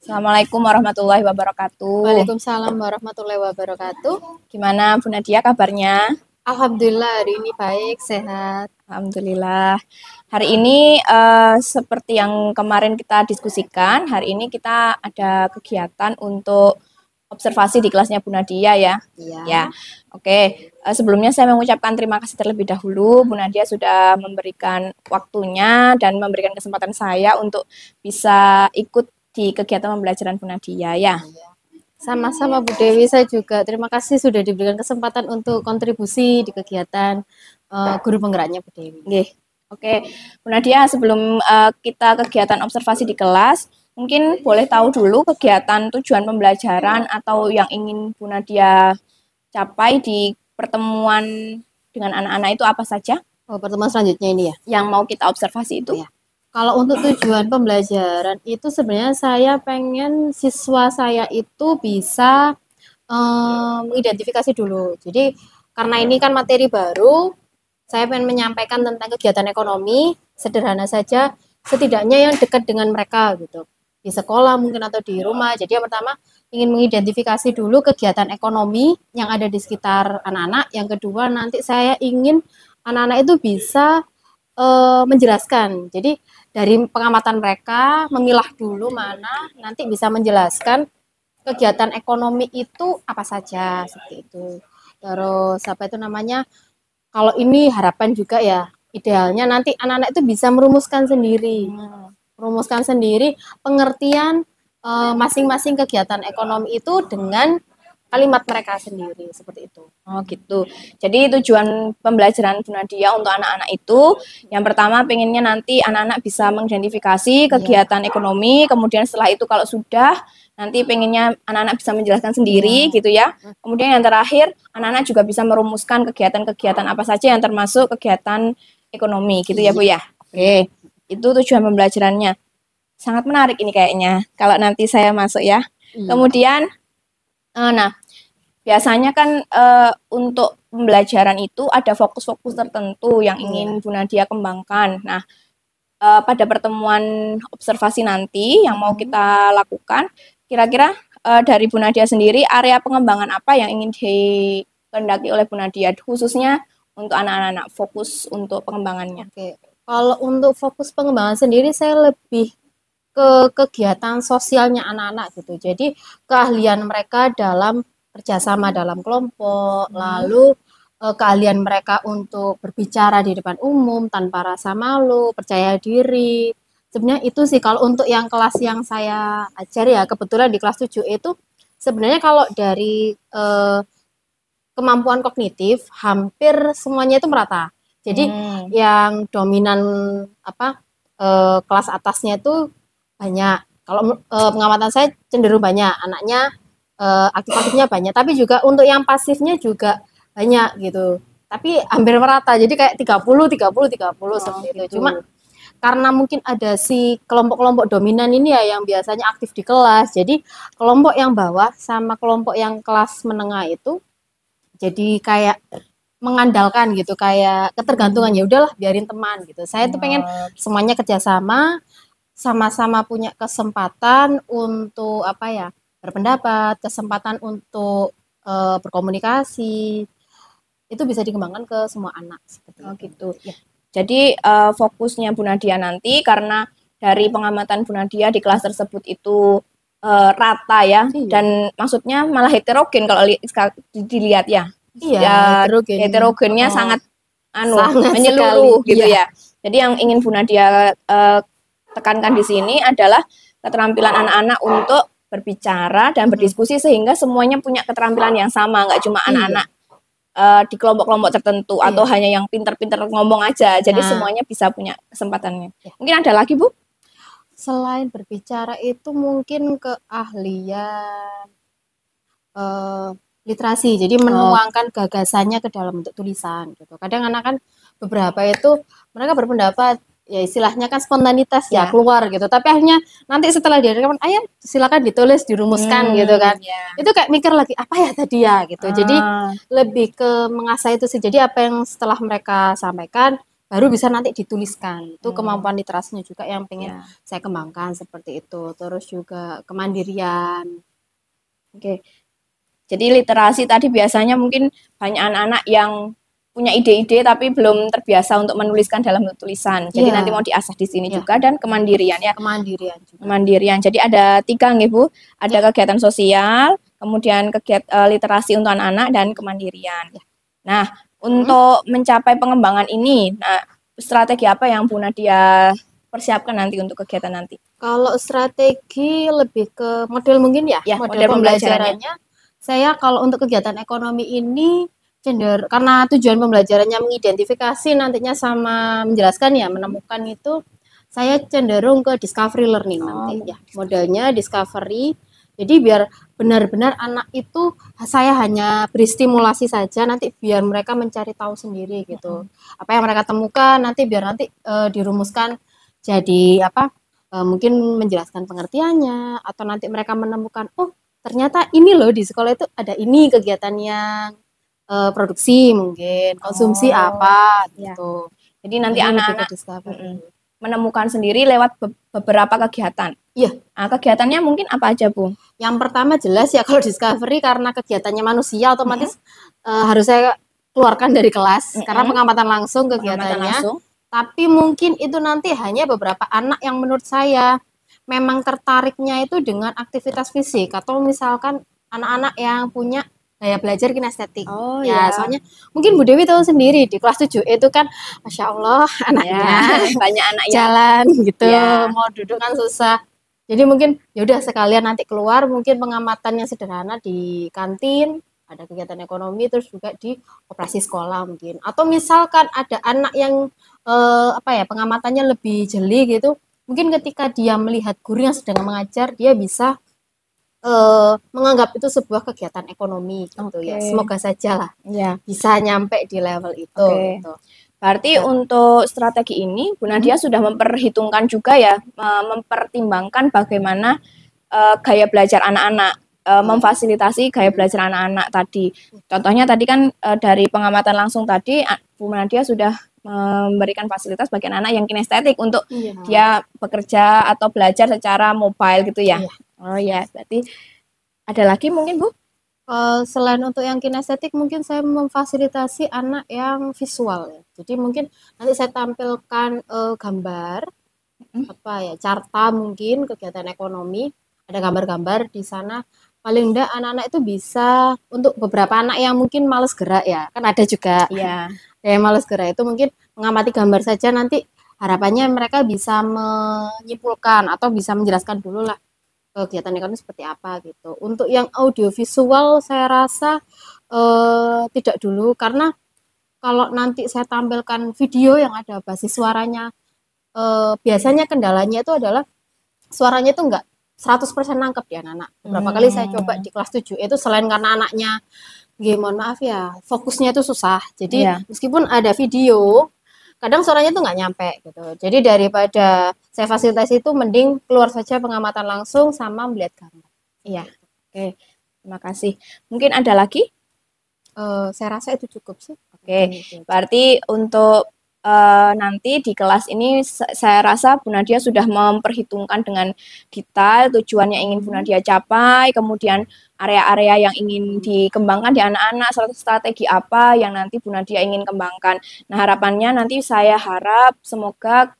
Assalamualaikum warahmatullahi wabarakatuh. Waalaikumsalam warahmatullahi wabarakatuh. Gimana Bu Nadia kabarnya? Alhamdulillah hari ini baik, sehat. Alhamdulillah. Hari ini seperti yang kemarin kita diskusikan, hari ini kita ada kegiatan untuk observasi di kelasnya Bu Nadia ya. Iya. Ya, oke. Sebelumnya saya mengucapkan terima kasih terlebih dahulu Bu Nadia sudah memberikan waktunya dan memberikan kesempatan saya untuk bisa ikut di kegiatan pembelajaran Bu Nadia ya. Sama-sama Bu Dewi, saya juga terima kasih sudah diberikan kesempatan untuk kontribusi di kegiatan guru penggeraknya Bu Dewi. Nggih. Oke, Bu Nadia, sebelum kita kegiatan observasi di kelas, mungkin boleh tahu dulu kegiatan tujuan pembelajaran atau yang ingin Bu Nadia capai di pertemuan dengan anak-anak itu apa saja Oh, pertemuan selanjutnya ini ya. yang mau kita observasi itu? Ya. Kalau untuk tujuan pembelajaran itu sebenarnya saya pengen siswa saya itu bisa mengidentifikasi dulu. Jadi karena ini kan materi baru, saya pengen menyampaikan tentang kegiatan ekonomi, sederhana saja, setidaknya yang dekat dengan mereka gitu. Di sekolah mungkin atau di rumah. Jadi yang pertama ingin mengidentifikasi dulu kegiatan ekonomi yang ada di sekitar anak-anak. Yang kedua nanti saya ingin anak-anak itu bisa menjelaskan. Jadi dari pengamatan mereka memilah dulu mana nanti bisa menjelaskan kegiatan ekonomi itu apa saja seperti itu. Terus apa itu namanya? Kalau ini harapan juga ya, idealnya nanti anak-anak itu bisa merumuskan sendiri. Merumuskan sendiri pengertian masing-masing kegiatan ekonomi itu dengan kalimat mereka sendiri seperti itu. Oh gitu. Jadi tujuan pembelajaran Bu Nadia untuk anak-anak itu yang pertama pengennya nanti anak-anak bisa mengidentifikasi kegiatan ekonomi, kemudian setelah itu kalau sudah nanti pengennya anak-anak bisa menjelaskan sendiri gitu ya. Kemudian yang terakhir anak-anak juga bisa merumuskan kegiatan-kegiatan apa saja yang termasuk kegiatan ekonomi gitu ya Bu ya. Oke. Itu tujuan pembelajarannya. Sangat menarik ini kayaknya kalau nanti saya masuk ya. Kemudian nah biasanya kan untuk pembelajaran itu ada fokus-fokus tertentu yang ingin Bu Nadia kembangkan. Nah, pada pertemuan observasi nanti yang mau kita lakukan, kira-kira dari Bu Nadia sendiri, area pengembangan apa yang ingin dikehendaki oleh Bu Nadia, khususnya untuk anak-anak, fokus untuk pengembangannya? Oke, kalau untuk fokus pengembangan sendiri, saya lebih ke kegiatan sosialnya anak-anak gitu. Jadi keahlian mereka dalam kerjasama dalam kelompok, lalu keahlian mereka untuk berbicara di depan umum tanpa rasa malu, percaya diri. Sebenarnya itu sih kalau untuk yang kelas yang saya ajar ya, kebetulan di kelas 7 itu sebenarnya kalau dari kemampuan kognitif hampir semuanya itu merata. Jadi yang dominan apa kelas atasnya itu banyak. Kalau pengamatan saya cenderung banyak anaknya aktif-aktifnya banyak, tapi juga untuk yang pasifnya juga banyak gitu. Tapi hampir merata. Jadi kayak 30 30 30 seperti itu. Gitu. Cuma karena mungkin ada si kelompok-kelompok dominan ini ya yang biasanya aktif di kelas. Jadi kelompok yang bawah sama kelompok yang kelas menengah itu jadi kayak mengandalkan gitu, kayak ketergantungan ya udahlah biarin teman gitu. Saya tuh pengen semuanya kerjasama, sama-sama punya kesempatan untuk apa ya berpendapat, kesempatan untuk berkomunikasi, itu bisa dikembangkan ke semua anak seperti gitu. Ya. Jadi fokusnya Bu Nadia nanti karena dari pengamatan Bu Nadia di kelas tersebut itu rata ya, dan maksudnya malah heterogen kalau dilihat ya. Iya, ya, heterogennya sangat menyeluruh sekali. Gitu ya. Jadi yang ingin Bu Nadia tekankan di sini adalah keterampilan anak-anak untuk berbicara dan berdiskusi sehingga semuanya punya keterampilan yang sama, nggak cuma anak-anak di kelompok-kelompok tertentu atau hanya yang pintar-pintar ngomong aja. Jadi semuanya bisa punya kesempatannya. Mungkin ada lagi Bu? Selain berbicara itu mungkin keahlian literasi, jadi menuangkan gagasannya ke dalam bentuk tulisan gitu. Kadang anak kan beberapa itu mereka berpendapat ya istilahnya kan spontanitas ya keluar gitu, tapi akhirnya nanti setelah direkam ayo silakan ditulis dirumuskan gitu kan. Itu kayak mikir lagi apa ya tadi ya gitu. Jadi lebih ke mengasah itu sih. Jadi apa yang setelah mereka sampaikan baru bisa nanti dituliskan. Itu kemampuan literasinya juga yang pengen Ya. saya kembangkan seperti itu. Terus juga kemandirian. Oke. Jadi literasi tadi biasanya mungkin banyak anak-anak yang punya ide-ide tapi belum terbiasa untuk menuliskan dalam bentuk tulisan. Jadi Iya. nanti mau diasah di sini Iya. juga, dan kemandirian ya. Kemandirian juga. Kemandirian. Jadi ada 3 nggih Bu. Ada kegiatan sosial, kemudian kegiatan literasi untuk anak-anak, dan kemandirian. Nah, untuk mencapai pengembangan ini, nah strategi apa yang Bu Nadia persiapkan nanti untuk kegiatan nanti? Kalau strategi lebih ke model mungkin ya, Ya, model model pembelajarannya. pembelajarannya. Saya kalau untuk kegiatan ekonomi ini karena tujuan pembelajarannya mengidentifikasi nantinya sama menjelaskan ya, menemukan itu, saya cenderung ke discovery learning nanti ya. Modelnya discovery. Jadi biar benar-benar anak itu saya hanya beri stimulasi saja, nanti biar mereka mencari tahu sendiri gitu. Apa yang mereka temukan nanti biar nanti dirumuskan jadi apa? Mungkin menjelaskan pengertiannya, atau nanti mereka menemukan, oh ternyata ini loh di sekolah itu ada ini kegiatan yang produksi mungkin, konsumsi apa gitu. Jadi nanti Ini lebih ke anak-anak discovery. menemukan sendiri lewat beberapa kegiatan. Iya. Nah, kegiatannya mungkin apa aja, Bu? Yang pertama jelas ya kalau discovery karena kegiatannya manusia otomatis harus saya keluarkan dari kelas karena pengamatan langsung kegiatannya. Tapi mungkin itu nanti hanya beberapa anak yang menurut saya memang tertariknya itu dengan aktivitas fisik, atau misalkan anak-anak yang punya gaya belajar kinestetik. Oh, ya, soalnya mungkin Bu Dewi tahu sendiri di kelas 7 itu kan Masya Allah anaknya banyak anak yang jalan gitu, mau duduk kan susah. Jadi mungkin yaudah sekalian nanti keluar mungkin pengamatan yang sederhana di kantin, ada kegiatan ekonomi, terus juga di operasi sekolah mungkin. Atau misalkan ada anak yang pengamatannya lebih jeli gitu, mungkin ketika dia melihat guru yang sedang mengajar, dia bisa menganggap itu sebuah kegiatan ekonomi gitu ya. Semoga saja lah bisa nyampe di level itu. Gitu. Berarti untuk strategi ini Bu Nadia sudah memperhitungkan juga ya, mempertimbangkan bagaimana gaya belajar anak-anak, memfasilitasi gaya belajar anak-anak tadi. Contohnya tadi kan dari pengamatan langsung tadi Bu Nadia sudah memberikan fasilitas bagi anak-anak yang kinestetik untuk dia bekerja atau belajar secara mobile gitu ya. Oh ya, berarti ada lagi mungkin Bu? Selain untuk yang kinestetik, mungkin saya memfasilitasi anak yang visual ya. Jadi mungkin nanti saya tampilkan gambar, carta mungkin kegiatan ekonomi, ada gambar-gambar di sana. Paling enggak anak-anak itu bisa, untuk beberapa anak yang mungkin males gerak ya, kan ada juga. Yang males gerak itu mungkin mengamati gambar saja, nanti harapannya mereka bisa menyimpulkan atau bisa menjelaskan dulu lah kegiatan ekonomi seperti apa gitu. Untuk yang audiovisual saya rasa tidak dulu, karena kalau nanti saya tampilkan video yang ada basis suaranya, biasanya kendalanya itu adalah suaranya itu enggak 100% nangkep ya anak. Beberapa kali saya coba di kelas 7 itu, selain karena anaknya mohon maaf ya, fokusnya itu susah. Jadi meskipun ada video, kadang suaranya tuh nggak nyampe gitu. Jadi daripada saya fasilitasi itu, mending keluar saja pengamatan langsung sama melihat gambar. Iya. Oke, terima kasih. Mungkin ada lagi? Saya rasa itu cukup sih. Oke, berarti untuk nanti di kelas ini saya rasa Bu Nadia sudah memperhitungkan dengan detail tujuan yang ingin Bu Nadia capai, kemudian area-area yang ingin dikembangkan di anak-anak, strategi apa yang nanti Bu Nadia ingin kembangkan. Nah, harapannya nanti saya harap semoga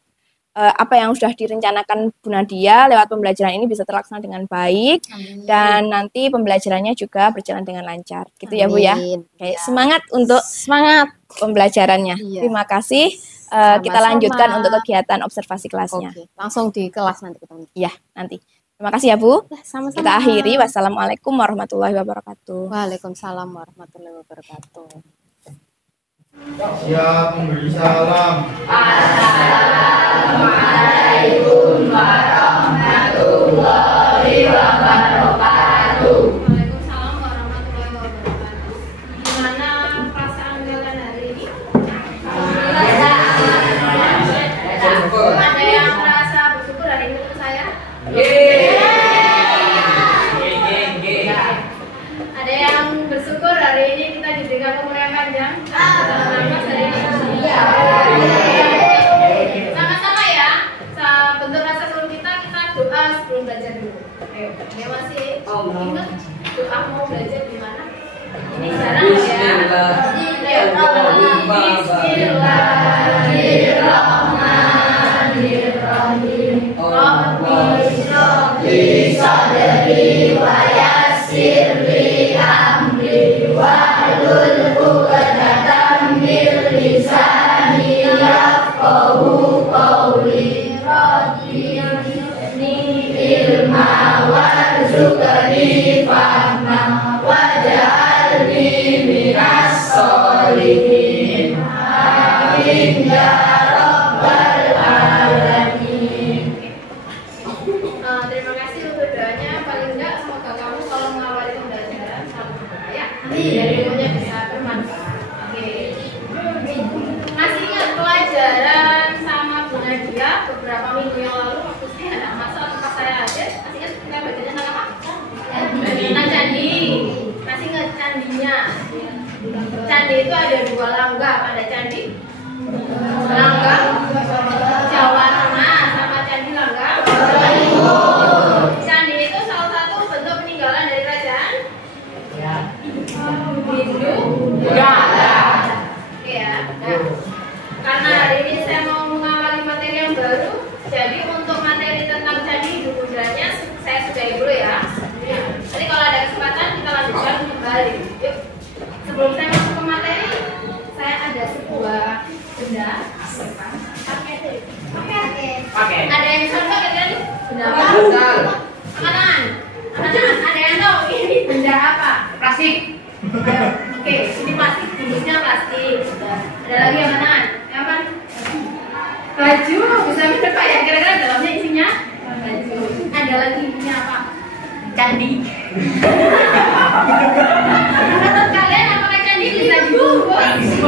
apa yang sudah direncanakan Bu Nadia lewat pembelajaran ini bisa terlaksana dengan baik. Dan nanti pembelajarannya juga berjalan dengan lancar. Gitu ya Bu ya. Oke, semangat untuk pembelajarannya. Terima kasih. Kita lanjutkan untuk kegiatan observasi kelasnya. Langsung di kelas nanti ketemu. Iya, nanti. Terima kasih ya Bu. Sama-sama. Kita akhiri. Wassalamualaikum warahmatullahi wabarakatuh. Waalaikumsalam warahmatullahi wabarakatuh. Siap memberi salam. Assalamualaikum warahmatullahi wabarakatuh. Waalaikumsalam warahmatullahi wabarakatuh. Gimana perasaan kalian hari ini? Ada yang merasa bersyukur hari ini dengan saya? Ada yang bersyukur hari ini kita diberikan umur yang panjang? Selamat hari ini. Ingat doa mau belajar di mana? Ini jarang ya. Bismillahirrahmanirrahim. Rabbi shrahli sadri wa yassir li amri wahlul 'uqdatam min lisani yafqahu qawli. Rabbi zidni ilma warzuqni fahma waj'alni minas sholihin. Amin ya rabbal alamin. Terima kasih untuk doanya. Paling enggak semoga kamu kalau mengawali pembelajaran selalu berkah. Jadi ilmunya bisa bermanfaat. Oke. Masih ingat pelajaran sama Bu Nadia beberapa minggu yang lalu waktu saya anak masa atau pas saya ada? Masih ingat kita bacanya tentang apa? Tentang candi. Masih ingat candinya? Candi itu ada dua langgam. Ada candi langgam Jawa Tengah sama candi langgam Candi itu salah satu bentuk peninggalan dari kerajaan Hindu. Oke ya. Nah, karena hari ini saya mau mengawali materi yang baru, jadi untuk materi tentang candi Hindu Bundranya saya sudahi dulu ya. Nanti kalau ada kesempatan kita lanjutkan kembali. Yuk. Sebelum saya masuk ke materi, saya ada sebuah benda. Oke. Ada yang bisa nggak kalian? Benda apa? Angkatan. Ada yang tahu ini benda apa? Plastik. Oke, ini plastik, jenisnya plastik. Ada lagi yang mana? Yang apa? Baju. Bisa menebak ya? Kira-kira dalamnya isinya? Baju. Ada lagi isinya apa? Candi. Menurut kalian apakah candi bisa dibungkus?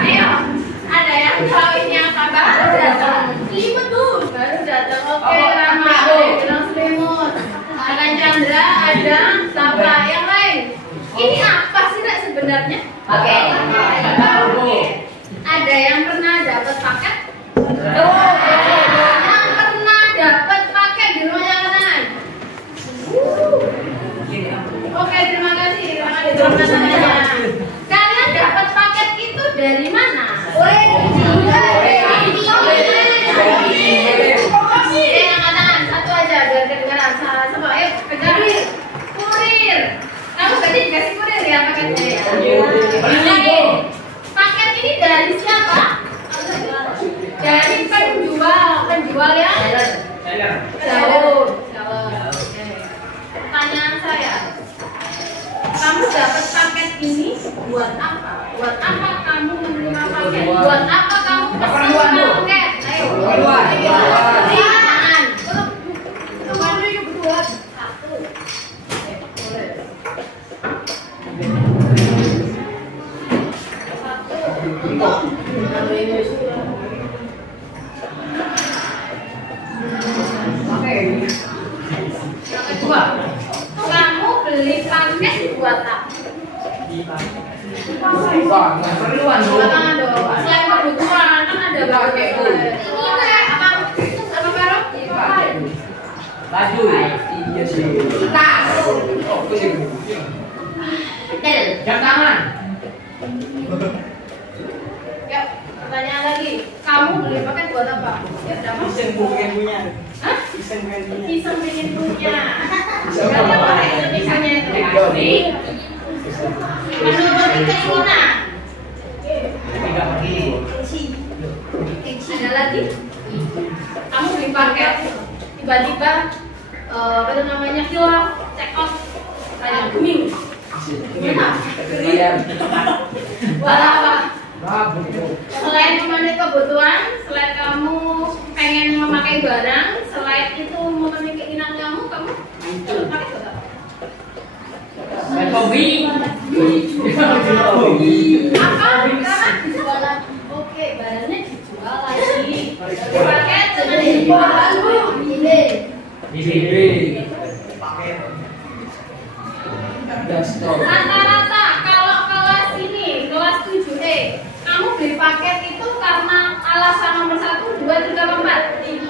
Ayo, ada yang tahu ini apa? Baru datang. Selimut tuh, baru datang. Oke, Rama, bilang selimut. Ada Chandra, ada siapa yang lain? Ini apa sih Rek sebenarnya? Oke. Ada yang pernah dapat paket? Yang pernah dapat paket di rumahnya kanan? Oke, terima kasih. Terima kasih tangannya. Kalian dapat paket itu dari mana? Angkatan satu aja biar kedengaran. Sama, ayo pegang. Kurir. Kamu berarti dikasih kurir ya paketnya ya? Paket ini dari siapa? Dari penjual ya? Jauh. Pertanyaan saya, kamu dapat paket ini buat apa? Buat apa kamu menerima paket? Buat apa kamu pesan paket? Ayo. Tangan. Kemana yuk buat satu. Yang kedua, kamu beli paket buat apa? Keperluan dong. Selain kebutuhan kan ada paket. Ini apa? Apa Vero? Baju. Iya sih. Tas. Jam tangan. Yuk, pertanyaan lagi. Kamu beli paket buat apa? Ya, ada apa? Pisang pengen punya. Hah? Pisang pengen punya. Pisang pengen punya. Berarti apa itu pisangnya itu? Menuruti keinginan. Tidak pergi. Ada lagi? Kamu beli paket, tiba-tiba apa itu namanya hilaf, check out, kayak booming. Buat apa? Selain memenuhi kebutuhan, selain kamu pengen memakai barang, selain itu memenuhi keinginan kamu pakai buat apa? Hobi. Apa? Karena dijualan. Oke, barangnya dijual lagi. Paket cuma dijual dulu. Di sini. Rata-rata kalau kelas ini, kelas 7E, kamu beli paket itu karena alasan nomor 1, 2, 3, 4? 3.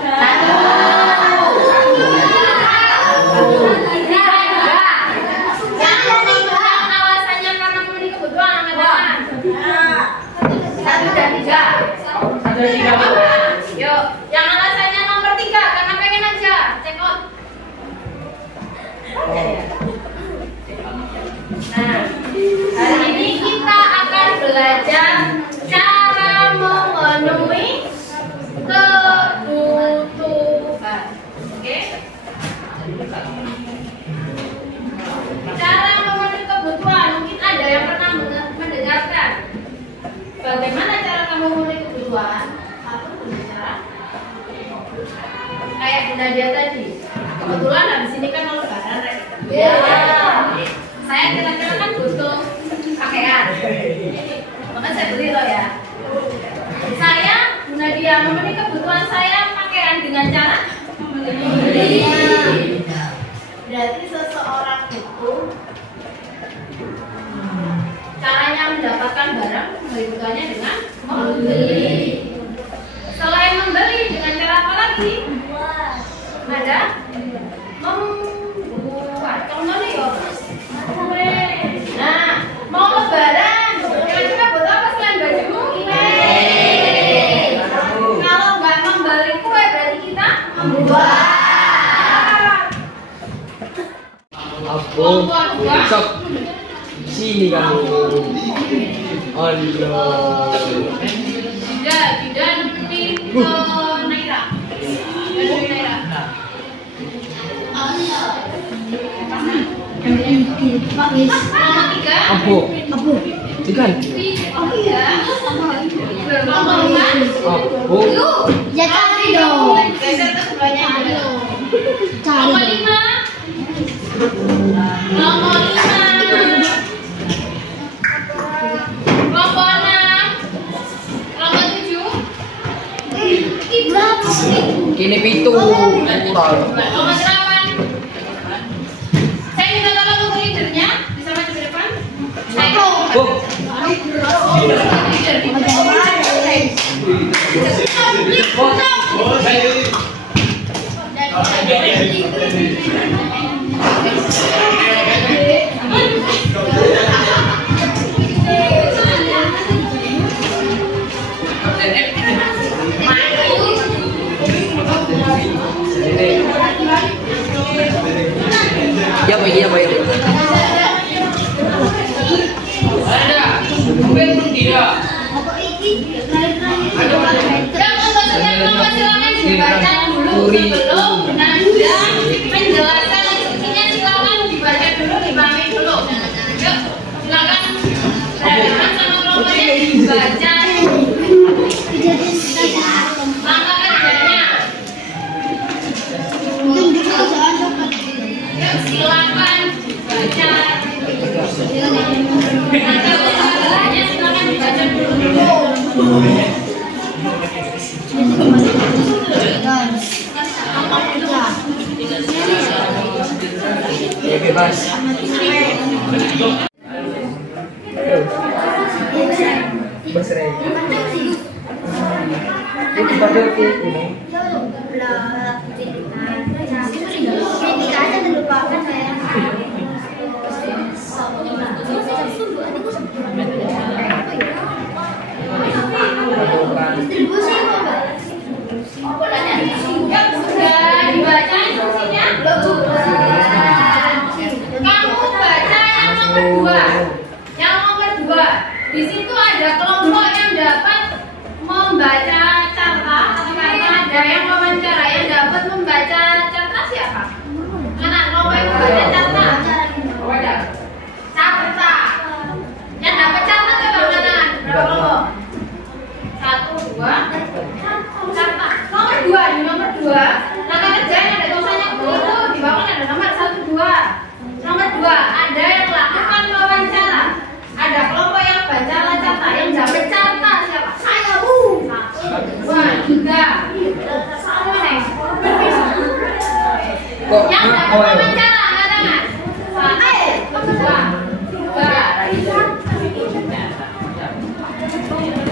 kayak Bunda dia tadi. Kebetulan habis ini kan mau lebaran ya. Saya kira-kira kan butuh pakaian. Makanya saya beli loh ya. Saya Bunda dia memenuhi kebutuhan saya pakaian dengan cara membeli. Berarti seseorang itu caranya mendapatkan barang kebutuhannya dengan membeli. Selain membeli dengan cara apa lagi? Ada membuat. Contohnya ya. Nah, mau lebaran, kira-kira buat apa selain baju? Kalau nggak membeli kue berarti kita membuat. Aku sok sini kamu. Oh Tidak Naira. Nomor 3. Abu. Tekan. Abu. Ya cari dong. Geser ke sebelahnya. Cari Nomor dong. 5. Nomor 5. Nomor 6. Nomor 7. Kini pitu. Nomor 8. Saya minta tolong untuk leadernya bisa maju ke depan. Saya Oh. Ya Pak, iya Pak. Ada. Mungkin tidak. Yang untuk setiap nomor silakan dibaca dulu sebelum Anda menjelaskan instruksinya, silakan dibaca dulu, dipahami dulu. Yuk, silakan berhadapan sama kelompoknya dibaca. Langkah kerjanya. Yuk, silakan dibaca. Langkah kerjanya silakan dibaca dulu. Ya bebas. Berserai. Itu pada ini. Yang sudah dibaca instruksinya belum? Kamu baca yang nomor 2. Yang nomor 2. Di situ ada kelompok yang dapat membaca carta. Karena ada yang wawancara yang dapat membaca carta siapa? Mana kelompok yang membaca carta? Ada. Carta. Yang dapat carta coba mana? Berapa kelompok? 1, 2, carta. Nomor 2, di nomor 2 langkah kerja yang ada tulisannya itu di bawah ada nomor 1, 2. Nomor 2 ada yang lakukan wawancara. Ada kelompok yang baca carta, yang dapat carta siapa? Saya Bu. 1, 2, 3. Sama nih. Yang dapat wawancara angkat tangan. 1, 2, 3.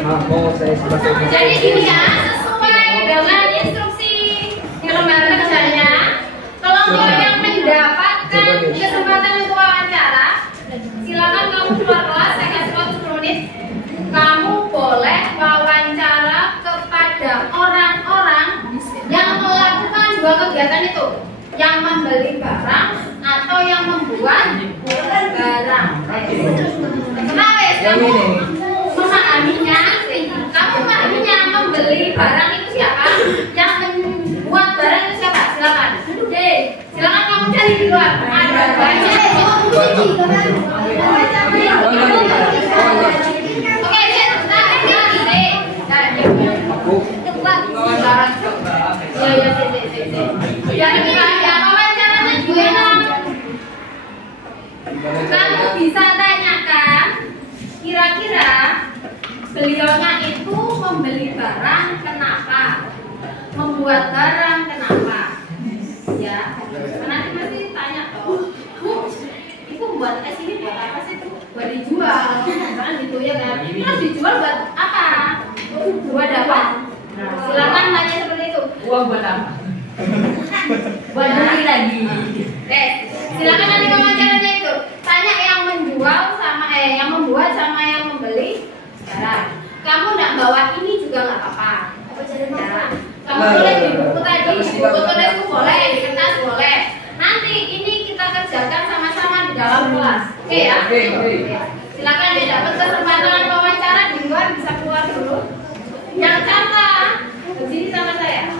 Mau saya sebagai. Jadi gini ya, sesuai dengan instruksi di lembar kerjanya, kelompok yang mendapatkan kesempatan untuk wawancara, silakan kamu keluar kelas, saya kasih waktu 10 menit. Kamu boleh wawancara kepada orang-orang yang melakukan 2 kegiatan itu, yang membeli barang atau yang membuat barang. Kenapa ya? Memahaminya, kamu memahaminya membeli barang itu siapa? Yang membuat barang itu siapa? Silakan. Oke, silakan kamu cari di luar. Ada banyak. Oke, kita iya, yang kedua ya wawancaranya gimana? Kamu bisa tanyakan kira-kira beliaunya itu membeli barang kenapa, membuat barang kenapa, ya. Nanti pasti tanya toh, itu buat ini buat apa sih tuh? Buat dijual, kan gitu ya kan? Terus dijual buat apa? Buat apa? Silakan tanya seperti itu. Uang buat apa? Buat beli lagi. Silakan nanti wawancaranya itu tanya yang menjual sama yang membuat sama yang membeli. Sekarang kamu nggak bawa ini juga nggak apa-apa. Ya. Kamu boleh di buku tadi, di buku tulisku boleh, di kertas boleh. Nanti ini kita kerjakan sama-sama di dalam kelas. Oke ya? Oke. Silakan yang dapat kesempatan wawancara di luar bisa keluar dulu. Yang catat berdiri sama saya.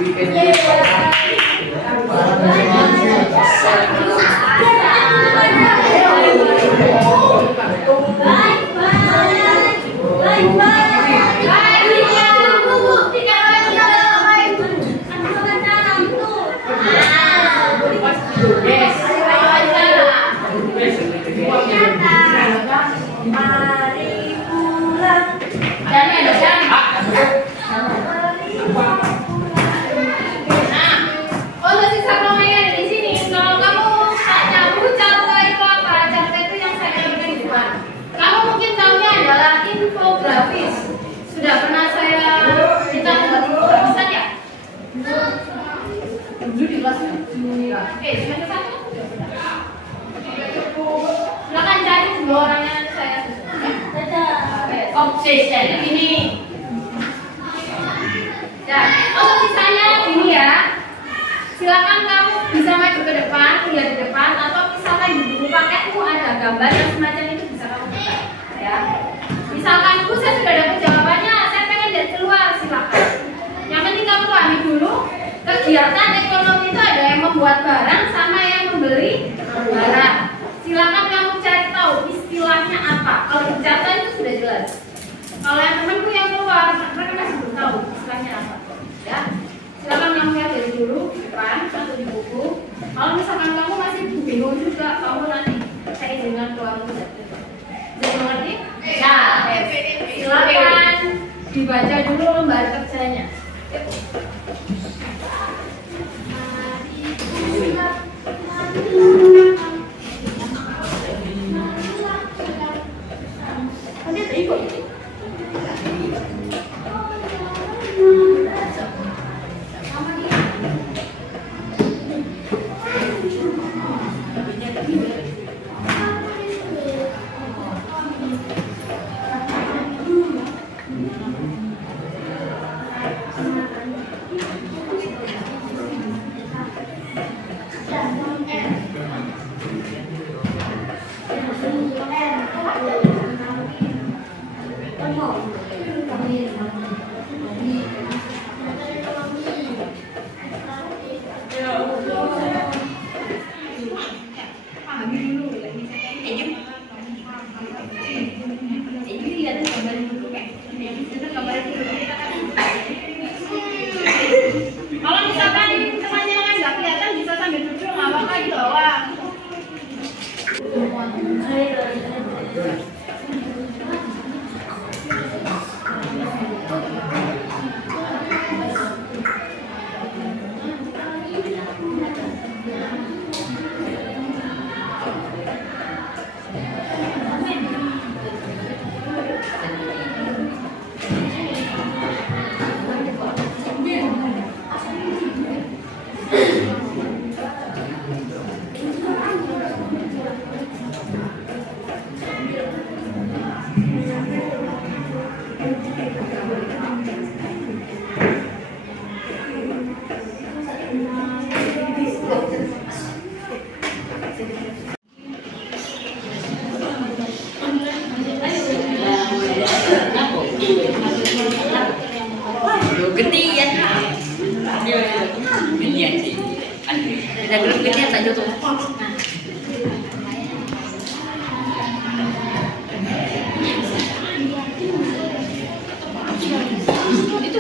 Sudah pernah saya kita buat infografis ya? Dulu di kelas semester 1. Silakan cari dua orangnya nanti saya. Obsesi ini. Ya, sisanya gini ya. Silakan kamu bisa maju ke depan, lihat di depan, atau misalkan di buku paketmu ada gambar yang semacam itu bisa kamu buka. Ya. Misalkan Bu, saya sudah dapat jawabannya, saya pengen lihat keluar, silakan. Yang penting kamu pahami dulu, kegiatan ekonomi itu ada yang membuat barang sama yang membeli barang. Silakan kamu cari tahu istilahnya apa. Kalau di catatan itu sudah jelas. Kalau yang temanku yang keluar, mereka masih belum tahu istilahnya apa. Ya, silakan kamu lihat dari dulu di depan atau di buku. Kalau misalkan kamu masih bingung juga, kamu nanti saya izinkan keluar dulu. Jadi mengerti? Nah, silakan dibaca dulu lembar kerjanya. Kalau misalkan temannya nggak kelihatan bisa sambil duduk nggak apa-apa di bawah. Getian. Getian sih. Ada grup getian tak jatuh. Itu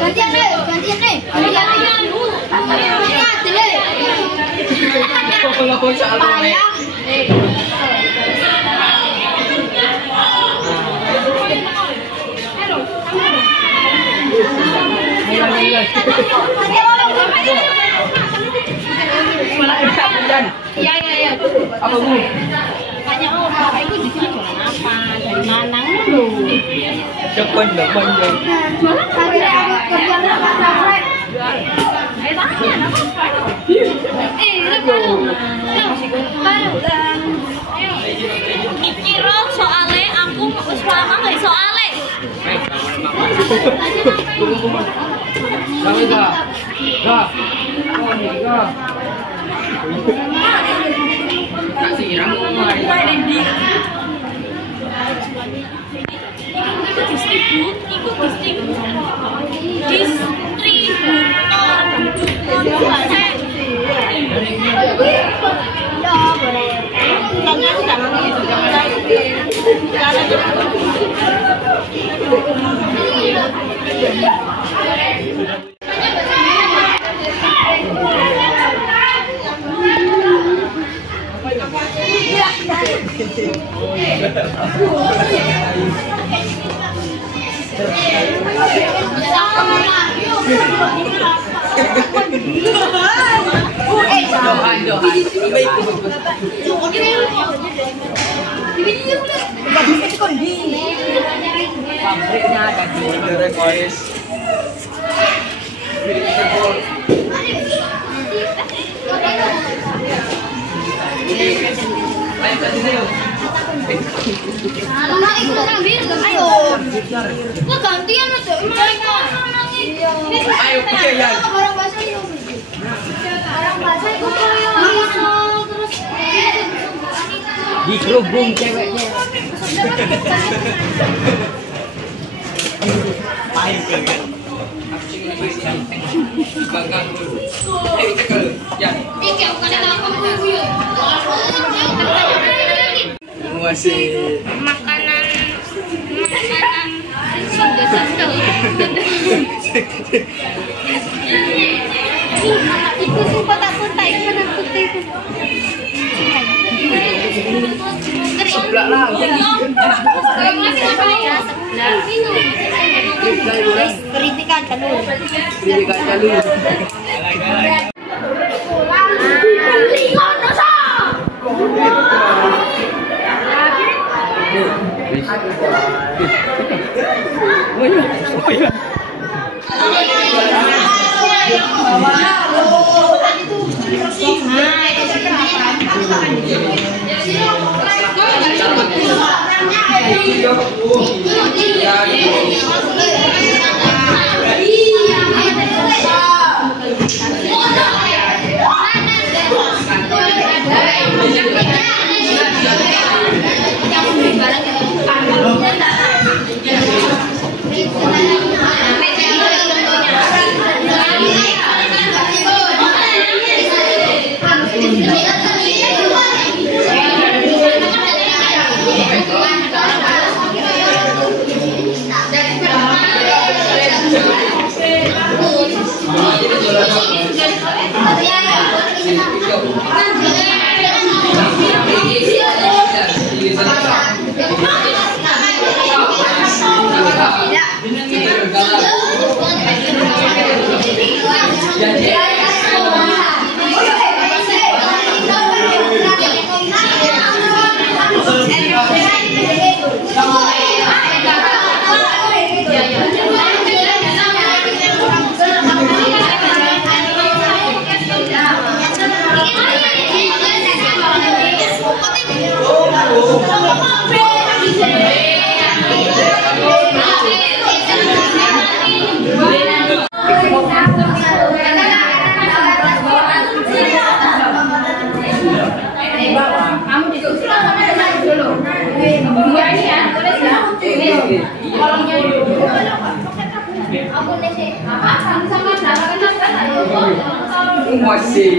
Gantian deh. Iya. Apa Bu? Tanya Bapak itu di sini jualan apa? Dari mana lu? Depan. Jualan Kiro soalnya aku wis lama nggak soalnya. Kasih irang pabriknya ada di Rekois. Ayo. Kok gantian aja. Ayo pergi ya. Orang bahasa itu. Orang bahasa itu terus Dikerubung ceweknya. Main kan. Bangga dulu. Cekel. Ya. iki bukan aku ya. Masih Makanan Sunda. Itu sih kotak-kotak itu benar putih itu. sebelah lagi. Kritikan dulu. Kritikan dulu. Kolomnya dulu. Aku nasi. Apa? Sama berapa kan ayo. Masih.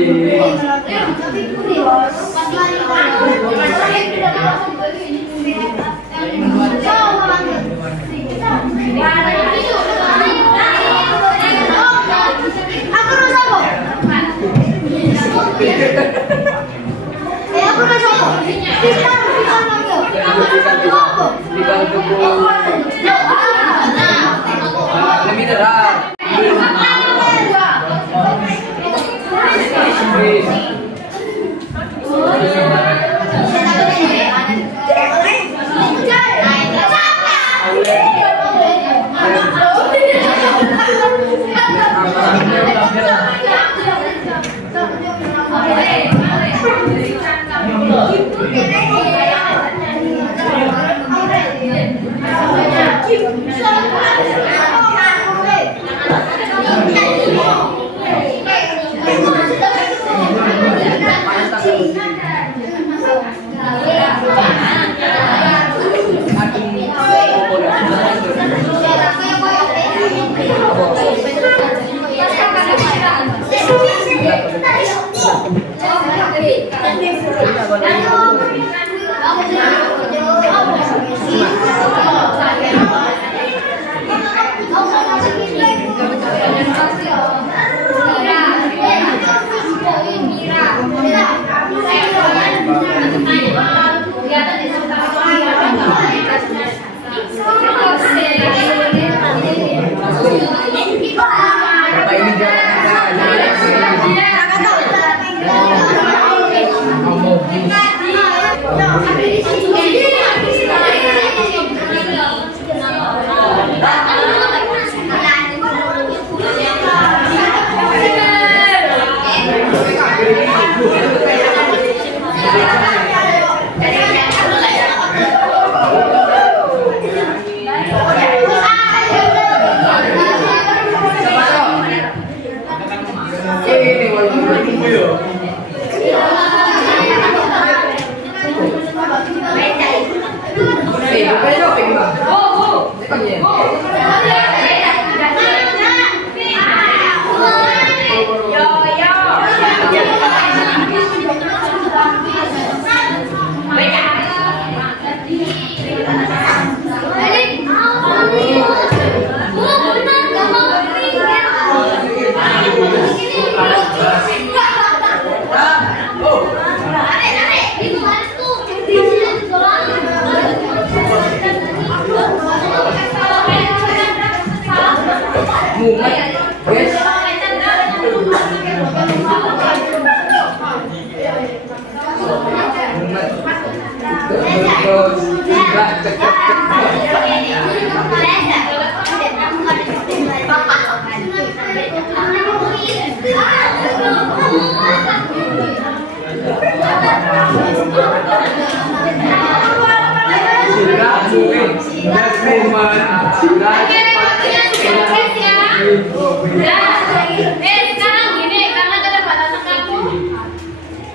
Sekarang gini, karena keterbatasan kamu,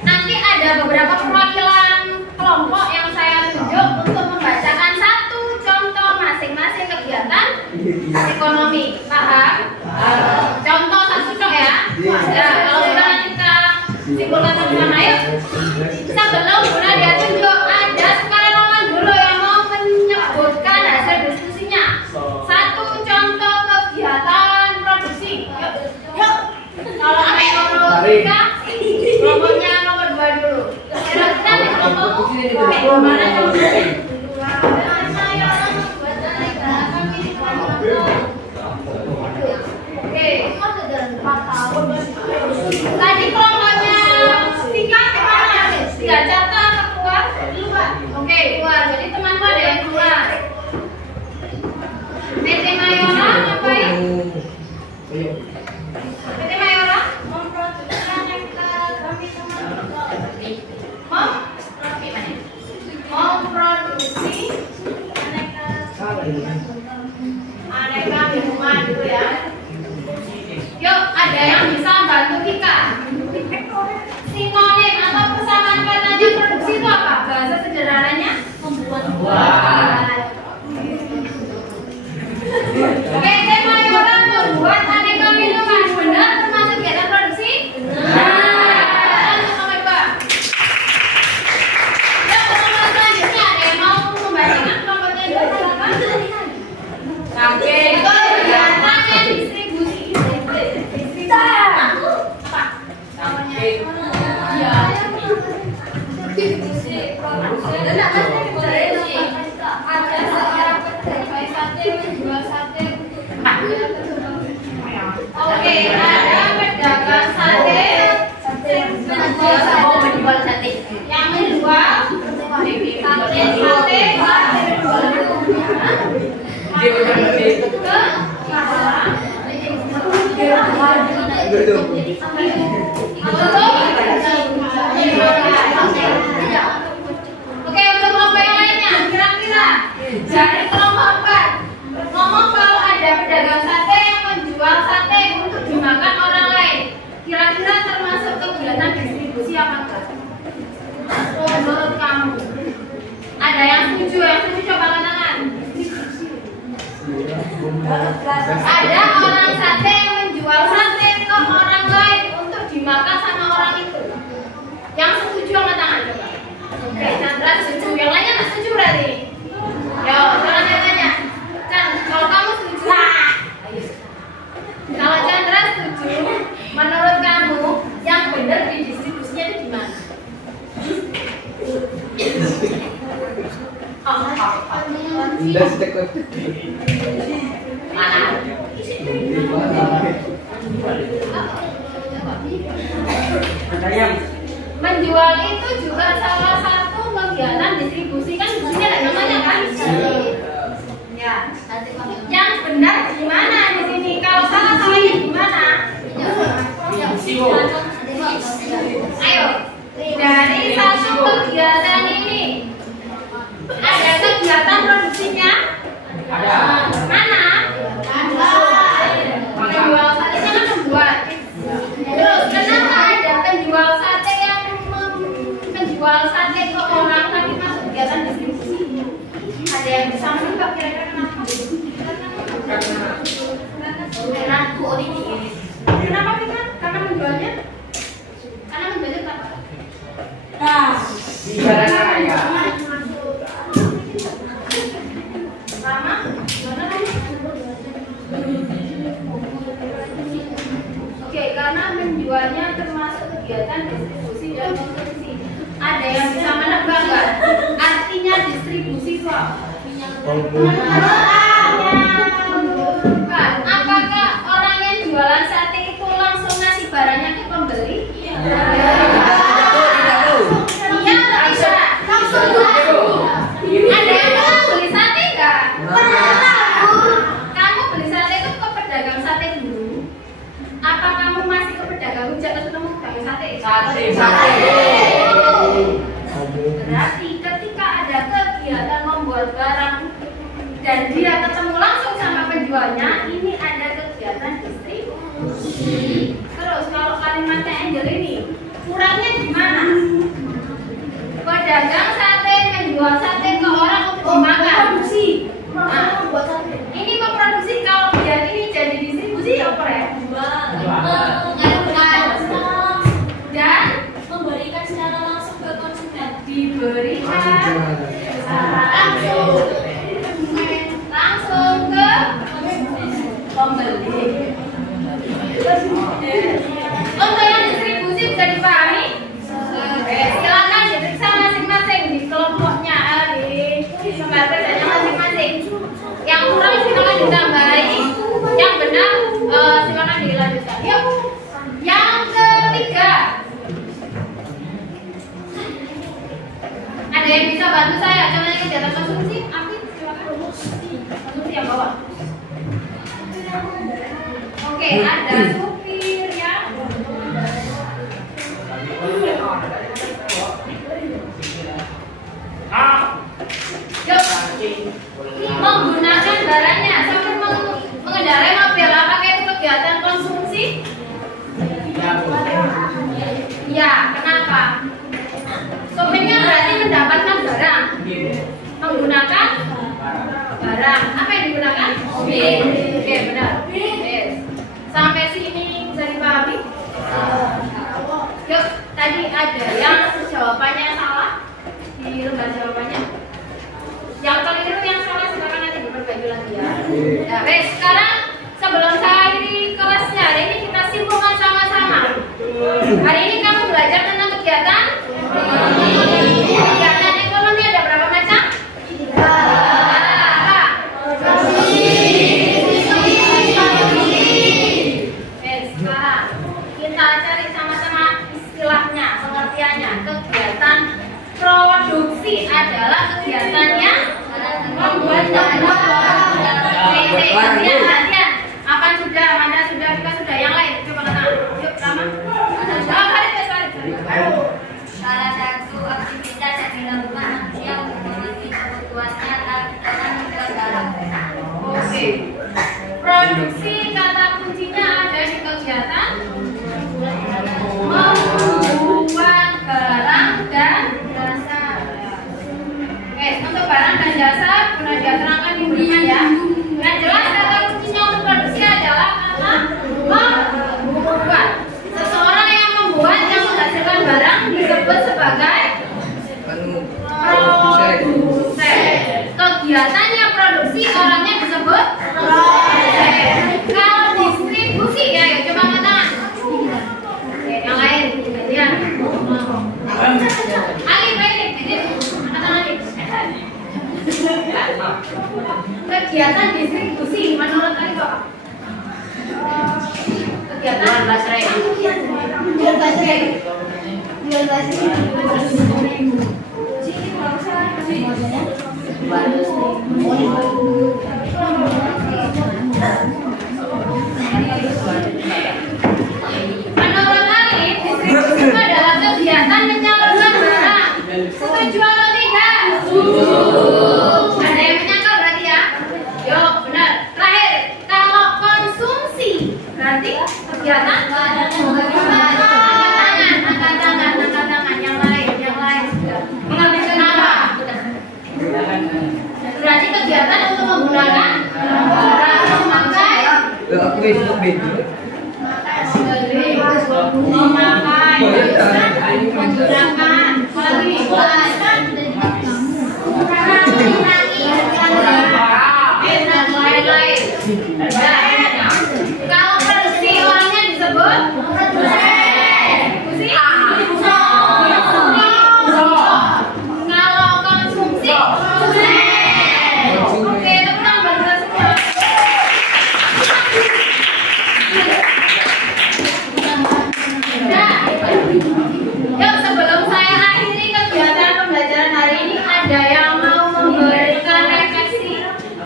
nanti ada beberapa perwakilan kelompok yang saya tunjuk untuk membacakan satu contoh masing-masing kegiatan ekonomi. Paham? Contoh satu contoh ya. Ya, kalau sudah kita simpulkan sama-sama yuk. Sebelum Bunda dia tunjuk, ada sukarelawan dulu yang mau menyebutkan hasil diskusinya. Satu contoh kegiatan produksi. Yuk. Kalau nomor 3, kelompoknya nomor 2 dulu. Kira-kira nih kelompok mana yang tadi kelompoknya 3 jatah keluar. Oke, keluar. Jadi temanku ada yang keluar. PT Mayora ngapain? PT Mayora memproduksi aneka kami memproduksi aneka minuman dulu ya. Yuk, ada yang bisa bantu kita? Sinonim atau persamaan katanya produksi itu apa? Bahasa sederhananya membuat. Oke, untuk kelompok yang lainnya, kira-kira dari kelompok 4 ngomong kalau ada pedagang sate yang menjual sate untuk dimakan orang lain, kira-kira termasuk kegiatan distribusi apa enggak? Menurut kamu? Ada yang setuju coba angkat tangan. Ada orang sate yang menjual sate ke orang lain untuk dimakan sama orang itu. Yang setuju angkat tangan coba. Oke, Chandra setuju. Yang lainnya nggak setuju berarti? Yo, jangan tanya. Chan, kalau kamu setuju? Kalau Chandra setuju, menurut kamu yang benar di distribusinya itu di mana? Mana? Menjual itu juga salah satu kegiatan distribusi, kan di sini ada namanya kan? Ya. Yang benar di mana di sini? Kalau salahnya di mana? Ayo. Dari satu kegiatan ini ada kegiatan produksinya? Ada. Mana? Ada. Penjual satenya kan membuat. Terus kenapa ada penjual sate yang menjual sate ke orang tapi masuk kegiatan distribusi? Ada yang bisa menebak kira-kira kenapa? Karena kenapa kita? Karena menjualnya? Karena menjualnya apa? Lama? Oke, karena menjualnya termasuk kegiatan distribusi dan konsumsi. Ada yang bisa menebak nggak? Artinya distribusi itu apa? Apakah orang yang jualan sate itu langsung ngasih barangnya ke pembeli? Ada yang mau beli sate nggak? Kamu beli sate itu ke pedagang sate dulu. Apa kamu masih ke pedagang rujak atau ketemu pedagang sate? Berarti ketika ada kegiatan membuat barang dan dia ketemu langsung sama penjualnya, ini ada kegiatan distribusi. Terus kalau kalimatnya Angel ini kurangnya di mana? Pedagang sate menjual sate ke orang untuk dimakan. Nah, ini memproduksi, kalau dia ini jadi distribusi ya apa ya? Dan memberikan secara langsung ke konsumen. Diberikan langsung ke pembeli. Untuk yang distribusi bisa dipahami? Silakan diperiksa masing-masing di kelompoknya, di tempat kerjanya masing-masing. Yang kurang silakan ditambahi, yang benar silakan dilanjutkan. Yuk, yang ketiga. Ada yang bisa bantu saya? Contohnya kegiatan konsumsi, Afif silakan. Konsumsi yang bawah. Oke, ada supir ya. Yuk, menggunakan barangnya sampai mengendarai mobil, apakah itu kegiatan konsumsi? Ya, kenapa? Sopirnya berarti mendapatkan barang, menggunakan barang. Apa yang digunakan? Mobil. Oke, benar. Yes. Sampai sini bisa dipahami? Yuk, tadi ada yang jawabannya salah di lembar jawabannya. Yang keliru, yang salah sekarang nanti diperbaiki lagi ya. Nah, baik, sekarang sebelum saya akhiri kelasnya, hari ini kita simpulkan sama-sama. Hari ini kamu belajar tentang kegiatan ekonomi ada berapa macam? Apa? Sekarang kita cari sama-sama istilahnya, pengertiannya. Kegiatan produksi adalah kegiatan yang membuat Produksi kata kuncinya ada di kegiatan membuat barang dan jasa. Oke, untuk barang dan jasa sudah diterangkan di bukunya ya. Yang jelas kata kuncinya untuk produksi adalah kata membuat. Seseorang yang membuat yang menghasilkan barang disebut sebagai produsen. Kegiatannya produksi, orangnya disebut produsen. Kalau distribusi ya, coba kata yang lain, ya. Ali baik, jadi kata Ali. Kegiatan distribusi menurut Ali Pak. Kegiatan menurut Ali, distribusi itu adalah kegiatan menyalurkan barang. Setuju atau tidak? Ada yang menyangkal berarti ya? Yo, benar. Terakhir, kalau konsumsi berarti kegiatan angkat tangan, yang lain. Mengambil apa? Berarti kegiatan untuk menggunakan barang, memakai, memakai, menggunakan, lain-lain. Kalau produksi orangnya disebut produksi. Kalau konsumsi oke, tenang bangsa semua. Nah, yuk sebelum saya akhiri kegiatan pembelajaran hari ini, ada yang mau memberikan refleksi.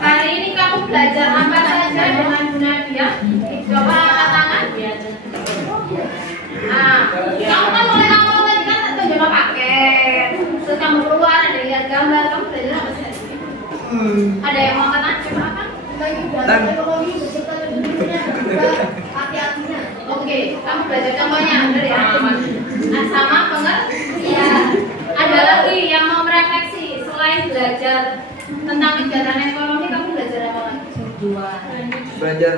Hari ini kamu belajar apa saja dengan Bu Nadia? Coba angkat tangan. Nah, kamu kan mulai awal tadi kan atau jama paket. Terus kamu keluar ada lihat gambar, kamu belajar apa sih? Ada yang mau angkat tangan? Coba apa? Oke, kamu belajar contohnya, benar ya? Sama pengertian. Ada lagi yang mau merefleksi selain belajar tentang kegiatan ekonomi, kamu belajar apa lagi? Belajar.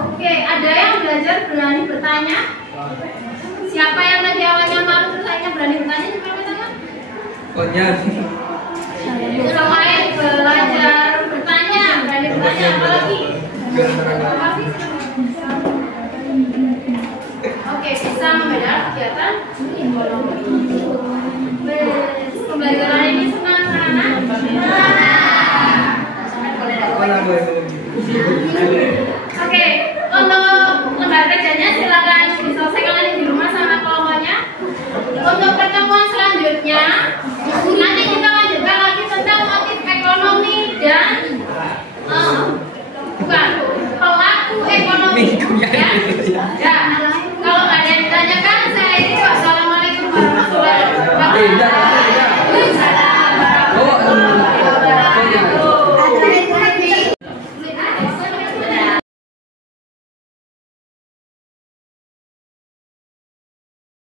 Oke, ada yang belajar berani bertanya? Siapa yang tadi awalnya malu terus akhirnya berani bertanya? Coba angkat tangan. Konyol. Selain belajar bertanya, berani bertanya apa lagi? Oke, bisa membedakan kegiatan ekonomi. Pembelajaran ini senang anak-anak? Boleh.